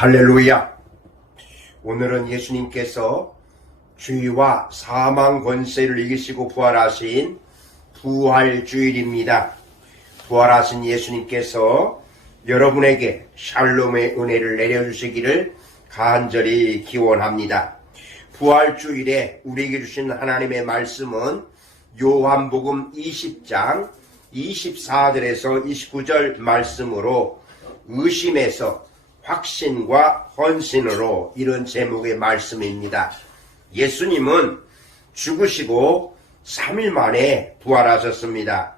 할렐루야. 오늘은 예수님께서 죄와 사망 권세를 이기시고 부활하신 부활주일입니다. 부활하신 예수님께서 여러분에게 샬롬의 은혜를 내려주시기를 간절히 기원합니다. 부활주일에 우리에게 주신 하나님의 말씀은 요한복음 20장 24절에서 29절 말씀으로 의심에서 확신과 헌신으로 이런 제목의 말씀입니다. 예수님은 죽으시고 3일 만에 부활하셨습니다.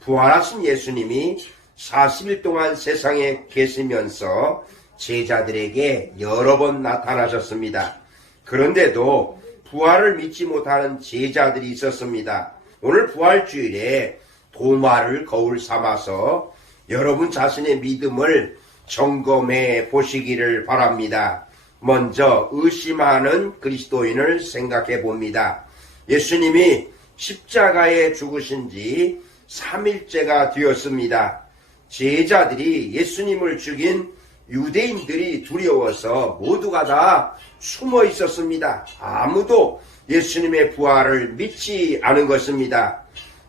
부활하신 예수님이 40일 동안 세상에 계시면서 제자들에게 여러 번 나타나셨습니다. 그런데도 부활을 믿지 못하는 제자들이 있었습니다. 오늘 부활주일에 도마를 거울 삼아서 여러분 자신의 믿음을 점검해 보시기를 바랍니다. 먼저 의심하는 그리스도인을 생각해 봅니다. 예수님이 십자가에 죽으신 지 3일째가 되었습니다. 제자들이 예수님을 죽인 유대인들이 두려워서 모두가 다 숨어 있었습니다. 아무도 예수님의 부활을 믿지 않은 것입니다.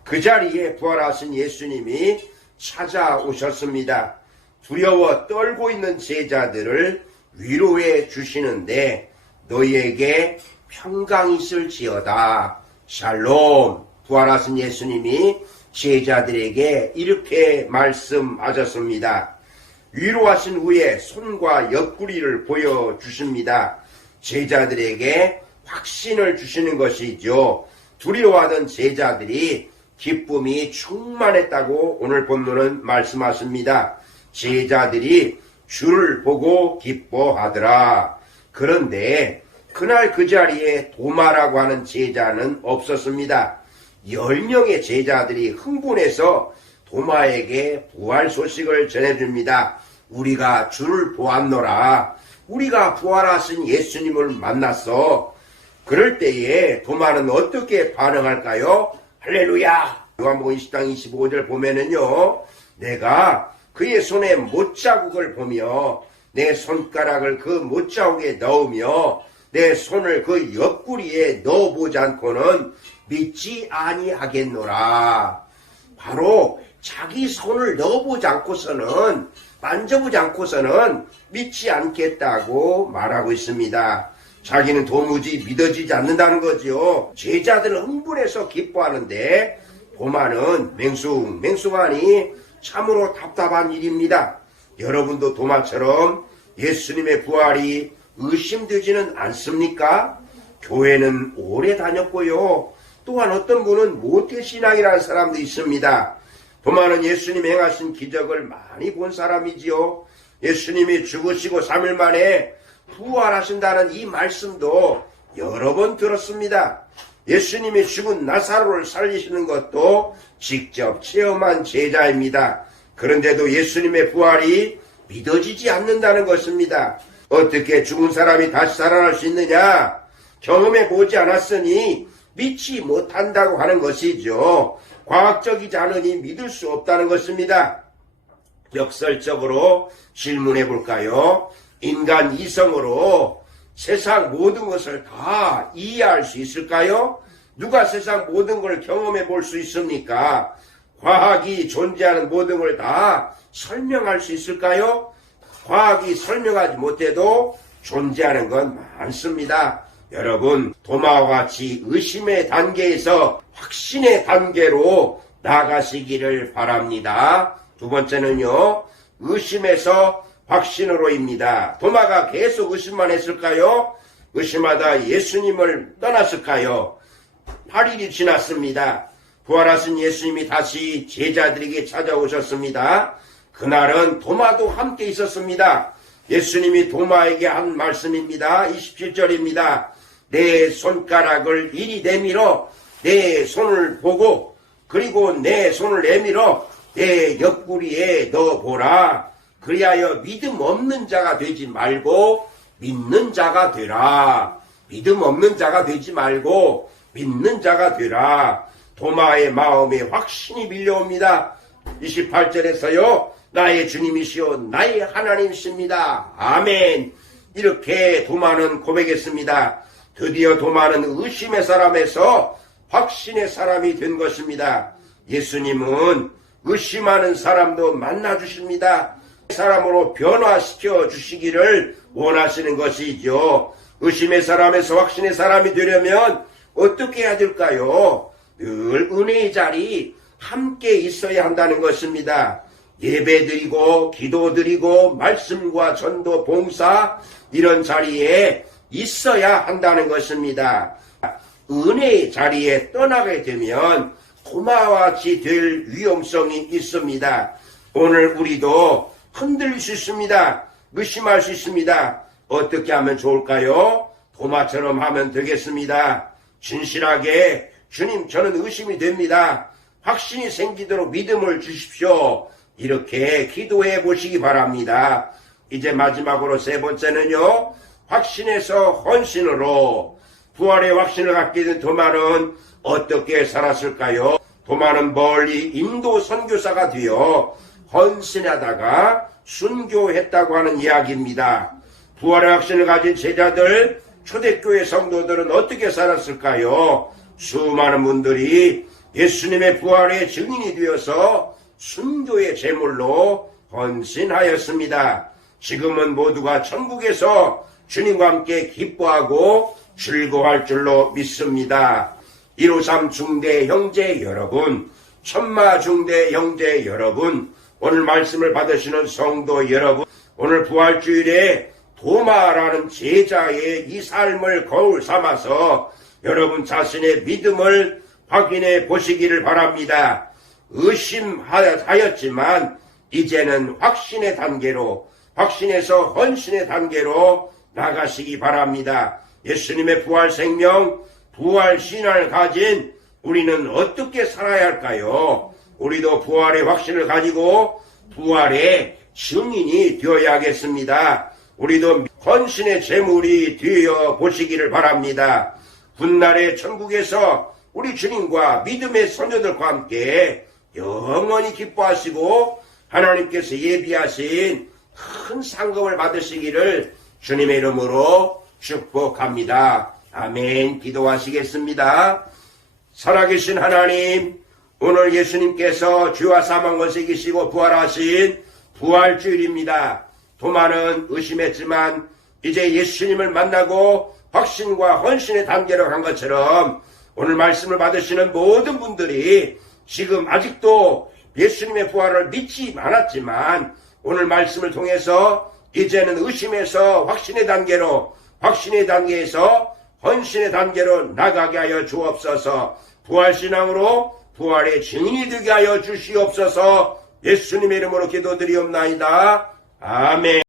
그 자리에 부활하신 예수님이 찾아오셨습니다. 두려워 떨고 있는 제자들을 위로해 주시는데 너희에게 평강이 있을지어다. 샬롬. 부활하신 예수님이 제자들에게 이렇게 말씀하셨습니다. 위로하신 후에 손과 옆구리를 보여주십니다. 제자들에게 확신을 주시는 것이죠. 두려워하던 제자들이 기쁨이 충만했다고 오늘 본문은 말씀하십니다. 제자들이 주를 보고 기뻐하더라. 그런데 그날 그 자리에 도마라고 하는 제자는 없었습니다. 10명의 제자들이 흥분해서 도마에게 부활 소식을 전해줍니다. 우리가 주를 보았노라. 우리가 부활하신 예수님을 만났어. 그럴 때에 도마는 어떻게 반응할까요? 할렐루야. 요한복음 20장 25절 보면은요, 내가 그의 손에 못자국을 보며 내 손가락을 그 못자국에 넣으며 내 손을 그 옆구리에 넣어보지 않고는 믿지 아니하겠노라. 바로 자기 손을 넣어보지 않고서는, 만져보지 않고서는 믿지 않겠다고 말하고 있습니다. 자기는 도무지 믿어지지 않는다는 거죠. 제자들은 흥분해서 기뻐하는데 도마는 맹숭하니 참으로 답답한 일입니다. 여러분도 도마처럼 예수님의 부활이 의심되지는 않습니까? 교회는 오래 다녔고요. 또한 어떤 분은 모태신앙이라는 사람도 있습니다. 도마는 예수님 행하신 기적을 많이 본 사람이지요. 예수님이 죽으시고 3일 만에 부활하신다는 이 말씀도 여러 번 들었습니다. 예수님이 죽은 나사로를 살리시는 것도 직접 체험한 제자입니다. 그런데도 예수님의 부활이 믿어지지 않는다는 것입니다. 어떻게 죽은 사람이 다시 살아날 수 있느냐? 경험해 보지 않았으니 믿지 못한다고 하는 것이죠. 과학적이지 않으니 믿을 수 없다는 것입니다. 역설적으로 질문해 볼까요? 인간 이성으로 세상 모든 것을 다 이해할 수 있을까요? 누가 세상 모든 걸 경험해 볼 수 있습니까? 과학이 존재하는 모든 걸 다 설명할 수 있을까요? 과학이 설명하지 못해도 존재하는 건 많습니다. 여러분, 도마와 같이 의심의 단계에서 확신의 단계로 나가시기를 바랍니다. 두 번째는요, 의심에서 확신으로입니다. 도마가 계속 의심만 했을까요? 의심하다 예수님을 떠났을까요? 8일이 지났습니다. 부활하신 예수님이 다시 제자들에게 찾아오셨습니다. 그날은 도마도 함께 있었습니다. 예수님이 도마에게 한 말씀입니다. 27절입니다. 내 손가락을 이리 내밀어 내 손을 보고 그리고 내 손을 내밀어 내 옆구리에 넣어보라. 그리하여 믿음 없는 자가 되지 말고 믿는 자가 되라. 믿음 없는 자가 되지 말고 믿는 자가 되라. 도마의 마음에 확신이 밀려옵니다. 28절에서요. 나의 주님이시오 나의 하나님이십니다. 아멘. 이렇게 도마는 고백했습니다. 드디어 도마는 의심의 사람에서 확신의 사람이 된 것입니다. 예수님은 의심하는 사람도 만나주십니다. 사람으로 변화시켜 주시기를 원하시는 것이죠. 의심의 사람에서 확신의 사람이 되려면 어떻게 해야 될까요? 늘 은혜의 자리 함께 있어야 한다는 것입니다. 예배드리고 기도드리고 말씀과 전도 봉사 이런 자리에 있어야 한다는 것입니다. 은혜의 자리에 떠나게 되면 도마와 같이 될 위험성이 있습니다. 오늘 우리도 흔들릴 수 있습니다. 의심할 수 있습니다. 어떻게 하면 좋을까요? 도마처럼 하면 되겠습니다. 진실하게 주님 저는 의심이 됩니다. 확신이 생기도록 믿음을 주십시오. 이렇게 기도해 보시기 바랍니다. 이제 마지막으로 세 번째는요. 확신에서 헌신으로 부활의 확신을 갖게 된 도마는 어떻게 살았을까요? 도마는 멀리 인도 선교사가 되어 헌신하다가 순교했다고 하는 이야기입니다. 부활의 확신을 가진 제자들, 초대교회 성도들은 어떻게 살았을까요? 수많은 분들이 예수님의 부활의 증인이 되어서 순교의 제물로 헌신하였습니다. 지금은 모두가 천국에서 주님과 함께 기뻐하고 즐거워할 줄로 믿습니다. 153 중대 형제 여러분, 천마 중대 형제 여러분, 오늘 말씀을 받으시는 성도 여러분, 오늘 부활주일에 도마라는 제자의 이 삶을 거울 삼아서 여러분 자신의 믿음을 확인해 보시기를 바랍니다. 의심하였지만 이제는 확신의 단계로, 확신에서 헌신의 단계로 나가시기 바랍니다. 예수님의 부활 생명, 부활 신앙을 가진 우리는 어떻게 살아야 할까요? 우리도 부활의 확신을 가지고 부활의 증인이 되어야겠습니다. 우리도 헌신의 제물이 되어 보시기를 바랍니다. 훗날의 천국에서 우리 주님과 믿음의 선조들과 함께 영원히 기뻐하시고 하나님께서 예비하신 큰 상급을 받으시기를 주님의 이름으로 축복합니다. 아멘. 기도하시겠습니다. 살아계신 하나님, 오늘 예수님께서 죄와 사망 권세 이기시고 부활하신 부활주일입니다. 도마는 의심했지만 이제 예수님을 만나고 확신과 헌신의 단계로 간 것처럼 오늘 말씀을 받으시는 모든 분들이 지금 아직도 예수님의 부활을 믿지 않았지만 오늘 말씀을 통해서 이제는 의심에서 확신의 단계로, 확신의 단계에서 헌신의 단계로 나가게 하여 주옵소서. 부활신앙으로 부활의 증인이 되게 하여 주시옵소서. 예수님의 이름으로 기도드리옵나이다. 아멘.